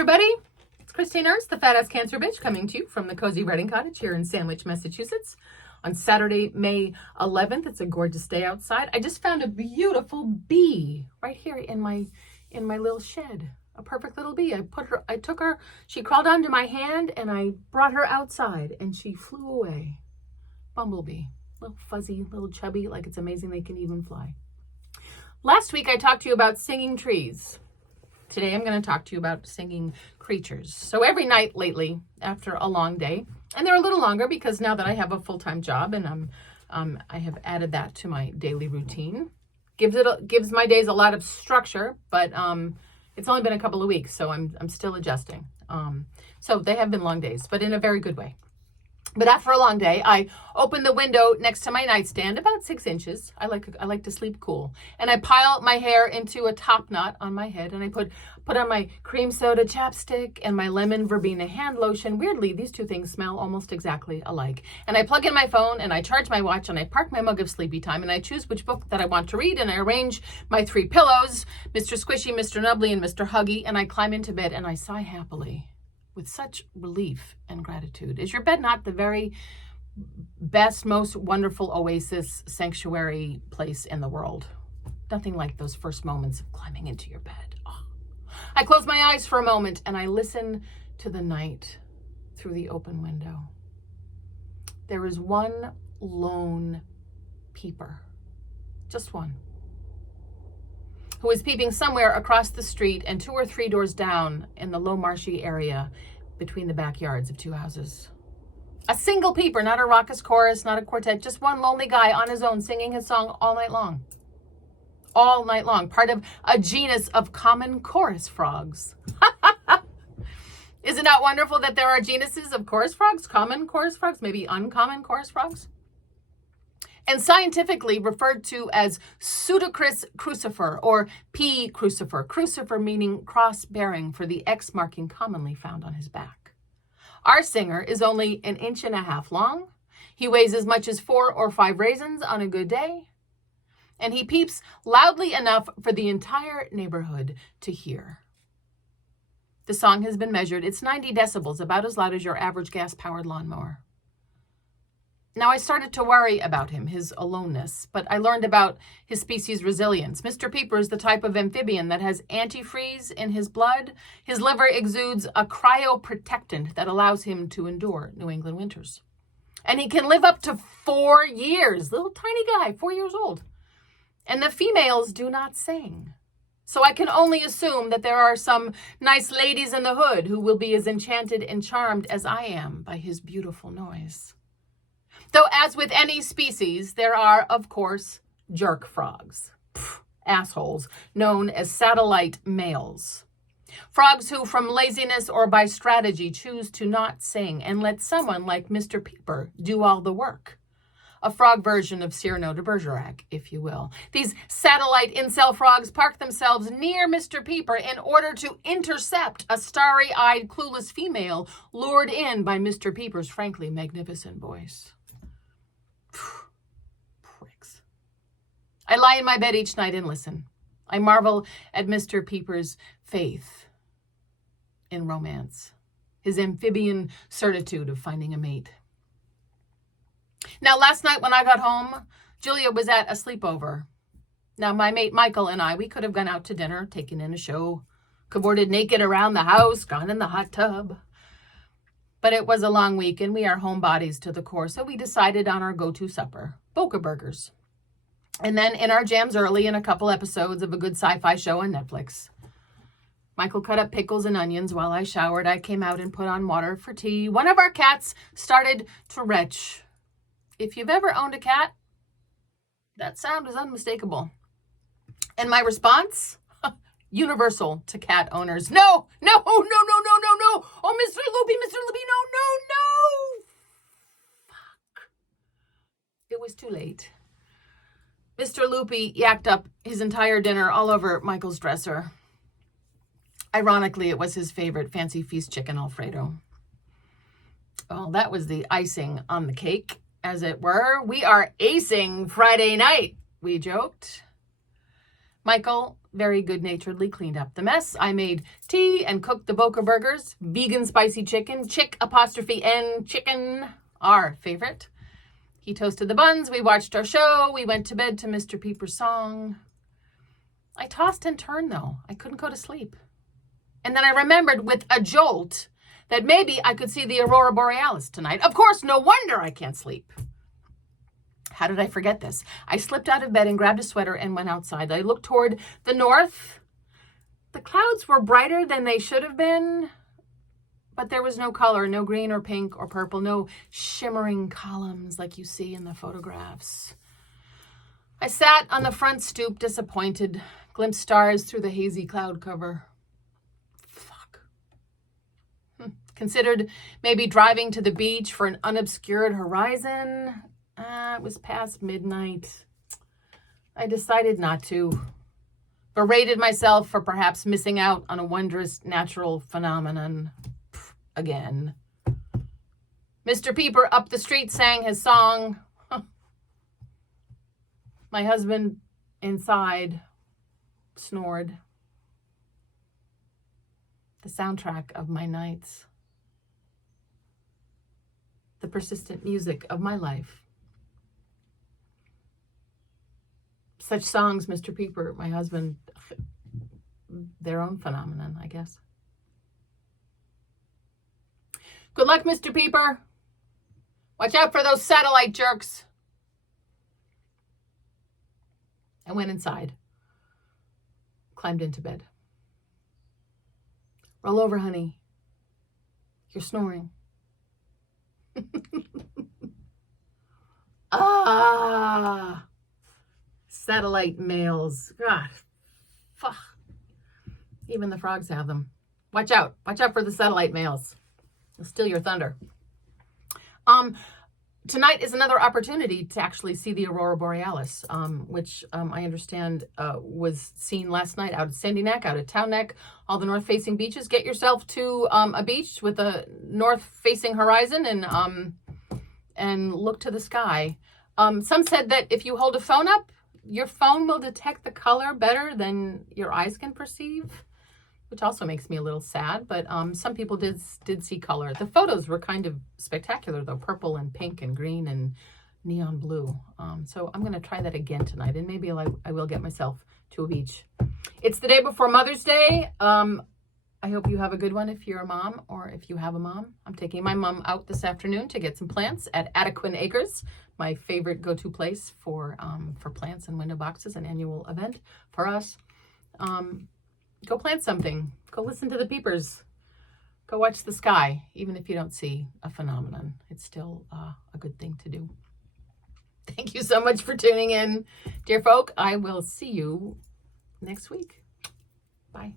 everybody, it's Christine Ernst, the Fat Ass Cancer Bitch, coming to you from the Cozy Reading Cottage here in Sandwich, Massachusetts on Saturday, May 11th. It's a gorgeous day outside. I just found a beautiful bee right here in my little shed. A perfect little bee. I took her, she crawled onto my hand and I brought her outside and she flew away. Bumblebee, little fuzzy, little chubby, like it's amazing they can even fly. Last week I talked to you about singing trees. Today I'm going to talk to you about singing creatures. So every night lately, after a long day, and they're a little longer because now that I have a full-time job and I have added that to my daily routine, gives my days a lot of structure, but it's only been a couple of weeks, so I'm still adjusting. So they have been long days, but in a very good way. But after a long day, I open the window next to my nightstand, about 6 inches. I like to sleep cool. And I pile my hair into a top knot on my head, and I put on my cream soda chapstick and my lemon verbena hand lotion. Weirdly, these two things smell almost exactly alike. And I plug in my phone, and I charge my watch, and I park my mug of sleepy time, and I choose which book that I want to read, and I arrange my 3 pillows, Mr. Squishy, Mr. Nubbly, and Mr. Huggy, and I climb into bed, and I sigh happily with such relief and gratitude. Is your bed not the very best, most wonderful oasis, sanctuary place in the world? Nothing like those first moments of climbing into your bed. Oh. I close my eyes for a moment and I listen to the night through the open window. There is one lone peeper, just one, who is peeping somewhere across the street and 2 or 3 doors down in the low marshy area between the backyards of 2 houses. A single peeper, not a raucous chorus, not a quartet, just one lonely guy on his own singing his song all night long. All night long, part of a genus of common chorus frogs. Is it not wonderful that there are genuses of chorus frogs, common chorus frogs, maybe uncommon chorus frogs? And scientifically referred to as Pseudocris crucifer or P. crucifer. Crucifer meaning cross-bearing for the X marking commonly found on his back. Our singer is only 1.5 inches long. He weighs as much as 4 or 5 raisins on a good day. And he peeps loudly enough for the entire neighborhood to hear. The song has been measured. It's 90 decibels, about as loud as your average gas-powered lawnmower. Now, I started to worry about him, his aloneness, but I learned about his species' resilience. Mr. Peeper is the type of amphibian that has antifreeze in his blood. His liver exudes a cryoprotectant that allows him to endure New England winters. And he can live up to 4 years. Little tiny guy, 4 years old. And the females do not sing. So I can only assume that there are some nice ladies in the hood who will be as enchanted and charmed as I am by his beautiful noise. Though, as with any species, there are, of course, jerk frogs, assholes, known as satellite males. Frogs who, from laziness or by strategy, choose to not sing and let someone like Mr. Peeper do all the work. A frog version of Cyrano de Bergerac, if you will. These satellite incel frogs park themselves near Mr. Peeper in order to intercept a starry-eyed, clueless female lured in by Mr. Peeper's frankly magnificent voice. Pricks. I lie in my bed each night and listen. I marvel at Mr. Peeper's faith in romance, his amphibian certitude of finding a mate. Now, last night when I got home, Julia was at a sleepover. Now, my mate Michael and I, we could have gone out to dinner, taken in a show, cavorted naked around the house, gone in the hot tub. But it was a long week, and we are homebodies to the core, so we decided on our go-to supper, Boca Burgers. And then in our jams early in a couple episodes of a good sci-fi show on Netflix. Michael cut up pickles and onions while I showered. I came out and put on water for tea. One of our cats started to retch. If you've ever owned a cat, that sound is unmistakable. And my response? Universal to cat owners. No. Oh, Mr. Loopy, no. Fuck. It was too late. Mr. Loopy yacked up his entire dinner all over Michael's dresser. Ironically, it was his favorite Fancy Feast chicken Alfredo. Well, that was the icing on the cake, as it were. We are acing Friday night, we joked. Michael very good-naturedly cleaned up the mess. I made tea and cooked the Boca burgers, vegan spicy chicken, chick''N chicken, our favorite. He toasted the buns. We watched our show. We went to bed to Mr. Peepers' song. I tossed and turned, though. I couldn't go to sleep. And then I remembered with a jolt that maybe I could see the aurora borealis tonight. Of course, no wonder I can't sleep. How did I forget this? I slipped out of bed and grabbed a sweater and went outside. I looked toward the north. The clouds were brighter than they should have been, but there was no color, no green or pink or purple, no shimmering columns like you see in the photographs. I sat on the front stoop, disappointed, glimpsed stars through the hazy cloud cover. Fuck. Considered maybe driving to the beach for an unobscured horizon. It was past midnight. I decided not to. Berated myself for perhaps missing out on a wondrous natural phenomenon. Again. Mr. Peeper up the street sang his song. My husband inside snored. The soundtrack of my nights. The persistent music of my life. Such songs, Mr. Peeper, my husband, their own phenomenon, I guess. Good luck, Mr. Peeper. Watch out for those satellite jerks. I went inside, climbed into bed. Roll over, honey. You're snoring. Satellite males. God, fuck. Even the frogs have them. Watch out. Watch out for the satellite males. They'll steal your thunder. Tonight is another opportunity to actually see the aurora borealis, which I understand was seen last night out at Sandy Neck, out at Town Neck, all the north-facing beaches. Get yourself to a beach with a north-facing horizon and look to the sky. Some said that if you hold a phone up, your phone will detect the color better than your eyes can perceive, which also makes me a little sad, but some people did see color. The photos were kind of spectacular, though, purple and pink and green and neon blue. So I'm going to try that again tonight, and maybe I will get myself to a beach. It's the day before Mother's Day. I hope you have a good one if you're a mom or if you have a mom. I'm taking my mom out this afternoon to get some plants at Adequin Acres, my favorite go-to place for plants and window boxes, an annual event for us. Go plant something. Go listen to the Peepers. Go watch the sky. Even if you don't see a phenomenon, it's still a good thing to do. Thank you so much for tuning in, dear folk. I will see you next week. Bye.